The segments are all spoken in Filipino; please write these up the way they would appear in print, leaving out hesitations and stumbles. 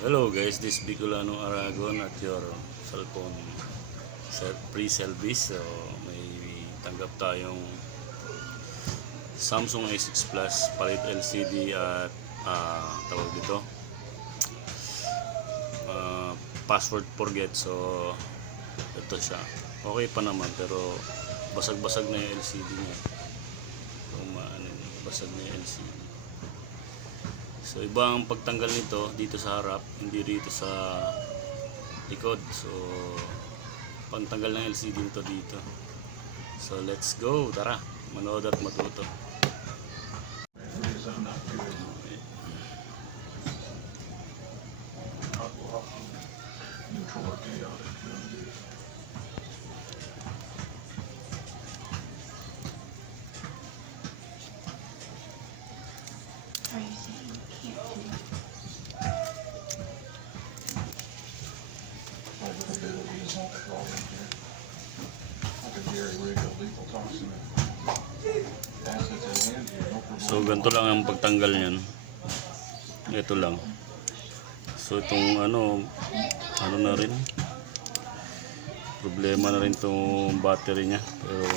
Hello guys, this is Bicolano Aragon at your cellphone pre-service. So may tanggap tayong Samsung A6 Plus palit LCD at tawag dito password forget. So ito siya, okay pa naman pero basag-basag na yung LCD niya. Basag na yung LCD. So iba ang pagtanggal nito dito sa harap, hindi dito sa likod. So pagtanggal ng LCD nito dito. So let's go, tara, manood at matuto. Are you saying you can't do it? So ganito lang ang pagtanggal niyan. Ito lang. So itong ano na rin. Problema na rin itong battery niya. Pero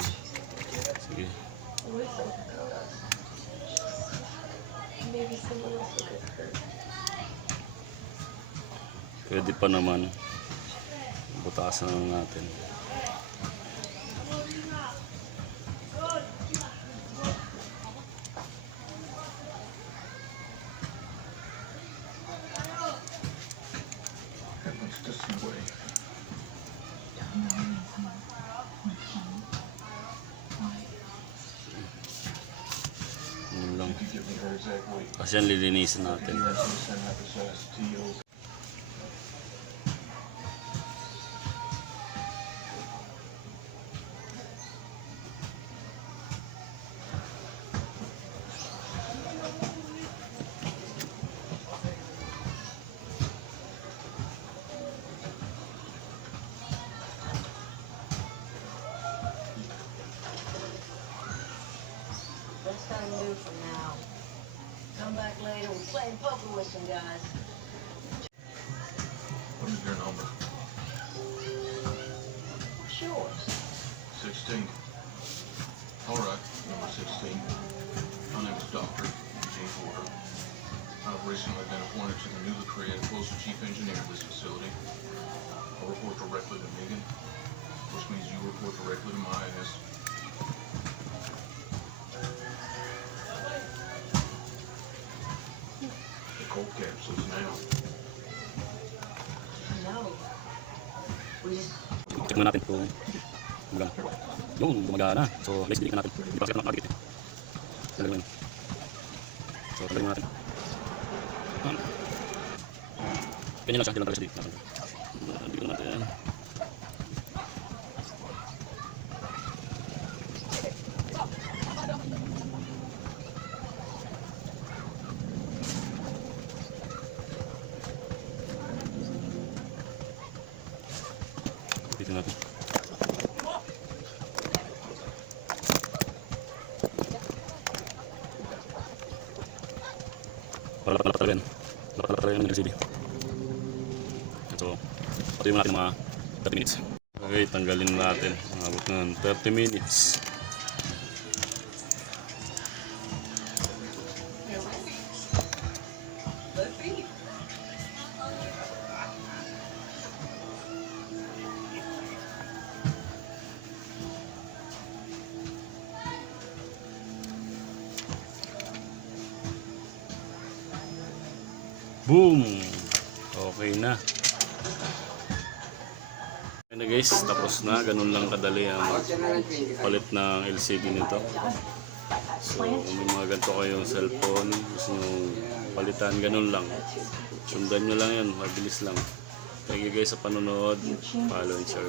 sige. Maybe someone else will get hurt. Pwede pa naman. Butasan na natin. Yun lang. Kasi yan lilinisin natin. Let's start new for now. Come back later. We're playing poker with some guys. What is your number? What's yours? 16. All right, number 16. My name is Dr. Eugene Porter. I've recently been appointed to the newly created post of chief engineer of this facility. I'll report directly to Megan, which means you report directly to my ass. The cold capsules now. No. We just Check na natin kung gumagana. Yung gumagana. So let's delete na natin. Hindi pa kasi nakakadikit eh. Tagalin mo. So tagalin mo natin. Ganyan lang siya. Hindi lang talaga siya delete natin. Delete natin. Dito natin. Para lapat talaga yan. Lapat talaga yung LCD. So, patuloy mo natin mga 30 minutes. Okay, tanggalin natin. Abot na 30 minutes. Boom! Okay na. Okay na guys, tapos na. Ganun lang kadali ang palit ng LCD nito. So, kung may mga ganito kayong cellphone, gusto nyo palitan, ganun lang. Sundan nyo lang yan, mabilis lang. Thank you guys sa panonood. Follow and share.